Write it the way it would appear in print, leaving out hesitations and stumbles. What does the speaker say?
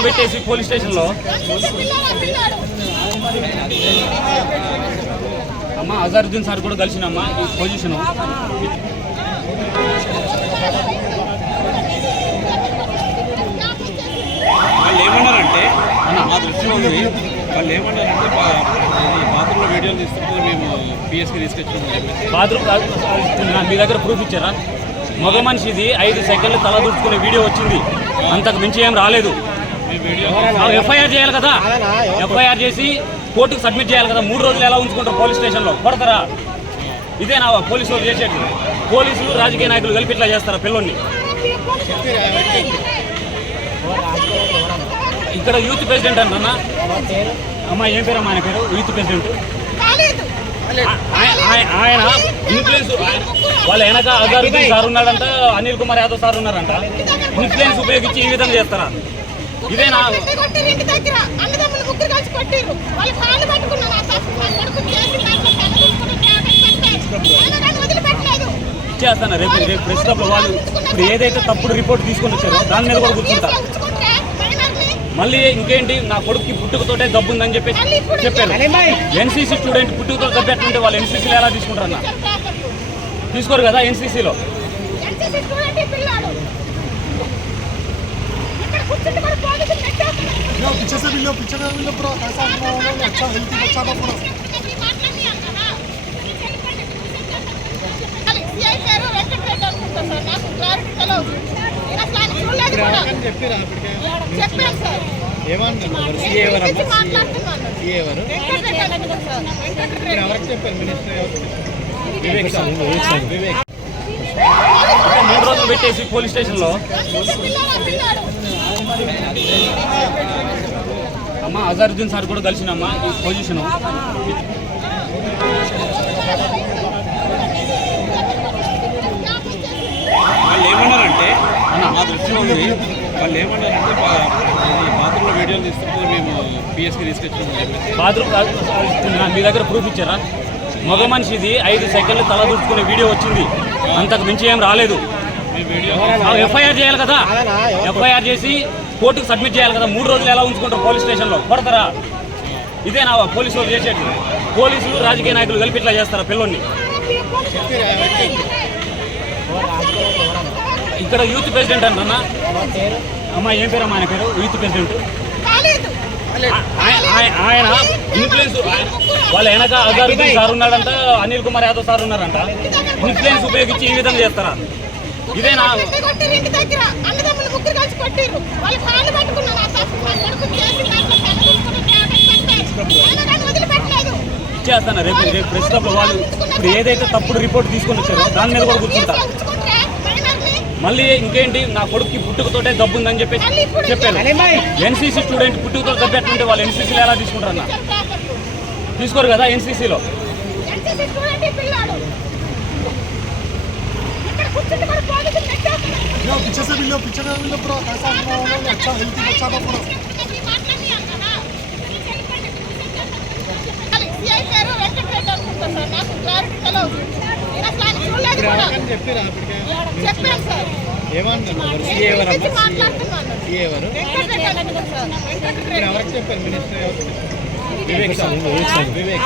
రోజులు పెట్టేసి పోలీస్ స్టేషన్లో అమ్మ అజరుద్దీన్ సార్ కూడా కలిసినమ్మా ఈ పొజిషన్. వాళ్ళు ఏమన్నారంటే మా దృష్టిలో ఉంది, వాళ్ళు ఏమన్నారంటే బాత్రూంలో వీడియోలు తీసుకుంటే మేము పిఎస్కి తీసుకొచ్చాము. బాత్రూమ్ మీ దగ్గర ప్రూఫ్ ఇచ్చారా? మగ మనిషిది 5 సెకండ్లు తల దుడుచుకునే వీడియో వచ్చింది, అంతకు మించి ఏం రాలేదు. ఎఫ్ఐఆర్ చేయాలి కదా, ఎఫ్ఐఆర్ చేసి కోర్టుకు సబ్మిట్ చేయాలి కదా. 3 రోజులు ఎలా ఉంచుకుంటారు పోలీస్ స్టేషన్లో? కొడతారా? ఇదేనా పోలీసు వాళ్ళు చేసేది? పోలీసులు రాజకీయ నాయకులు కలిపి ఇట్లా చేస్తారా పిల్లల్ని? ఇక్కడ యూత్ ప్రెసిడెంట్ అంటన్నా అమ్మా, ఏం పేరు అమ్మా? ఆయన పేరు యూత్ ప్రెసిడెంట్. ఆయన ఇన్ఫ్లుయెన్స్, వాళ్ళ వెనక అజరుద్దీన్ సార్ ఉన్నాడంట, అనిల్ కుమార్ యాదవ్ సార్ ఉన్నారంట. ఇన్ఫ్లుయెన్స్ ఉపయోగించి ఈ విధంగా చేస్తారా? ఇదేనా? చేస్తాను రేపు ప్రెస్ క్లబ్ వాళ్ళు ఇప్పుడు ఏదైతే తప్పుడు రిపోర్ట్ తీసుకొని వచ్చారో దాని మీద కూడా కూర్చుంటారు. మళ్ళీ ఇంకేంటి, నా కొడుక్కి పుట్టుకతోటే జబ్బు ఉందని చెప్పేసి చెప్పారు. ఎన్సీసీ స్టూడెంట్ పుట్టుకతో జబ్బు ఎట్లుంటే వాళ్ళు ఎన్సీసీలో ఎలా తీసుకుంటారన్న? తీసుకోరు కదా ఎన్సీసీలో. వివేక్ 3 రోజులు పెట్టేసి పోలీస్ స్టేషన్లో అమ్మ అజరుద్దీన్ సార్ కూడా కలిసినమ్మా ఈ పొజిషన్. వాళ్ళు ఏమన్నారంటే మా దృష్టిలో ఉంది, వాళ్ళు ఏమన్నారంటే బాత్రూంలో వీడియోలు తీసుకుంటే మేము పిఎస్కి తీసుకొచ్చాము. బాత్రూమ్ మీ దగ్గర ప్రూఫ్ ఇచ్చారా? మగ మనిషిది 5 సెకండ్లు తల దుడుచుకునే వీడియో వచ్చింది, అంతకు మించి ఏం రాలేదు. ఎఫ్ఐఆర్ చేయాలి కదా, ఎఫ్ఐఆర్ చేసి కోర్టుకు సబ్మిట్ చేయాలి కదా. 3 రోజులు ఎలా ఉంచుకుంటారు పోలీస్ స్టేషన్లో? కొడతారా? ఇదేనా పోలీసు వాళ్ళు చేసేది? పోలీసులు రాజకీయ నాయకులు కలిపి ఇట్లా చేస్తారా పిల్లల్ని? ఇక్కడ యూత్ ప్రెసిడెంట్ అంటన్నా అమ్మా, ఏం పేరు అమ్మా? ఆయన పేరు యూత్ ప్రెసిడెంట్. ఆయన ఇన్ఫ్లుయెన్స్, వాళ్ళ వెనక అజరుద్దీన్ సార్ ఉన్నాడంట, అనిల్ కుమార్ యాదవ్ సార్ ఉన్నారంట. ఇన్ఫ్లుయెన్స్ ఉపయోగించి ఈ విధంగా చేస్తారా? ఇదేనా? చేస్తాను రేపు ప్రెస్ క్లబ్ వాళ్ళు ఇప్పుడు ఏదైతే తప్పుడు రిపోర్ట్ తీసుకొని వచ్చారో దాని మీద కూడా కూర్చుంటారు. మళ్ళీ ఇంకేంటి, నా కొడుక్కి పుట్టుకతోటే జబ్బు ఉందని చెప్పేసి చెప్పారు. ఎన్సీసీ స్టూడెంట్ పుట్టుకతో జబ్బు ఎట్లుంటే వాళ్ళు ఎన్సీసీలో ఎలా తీసుకుంటారన్న? తీసుకోరు కదా ఎన్సీసీలో. వివేక్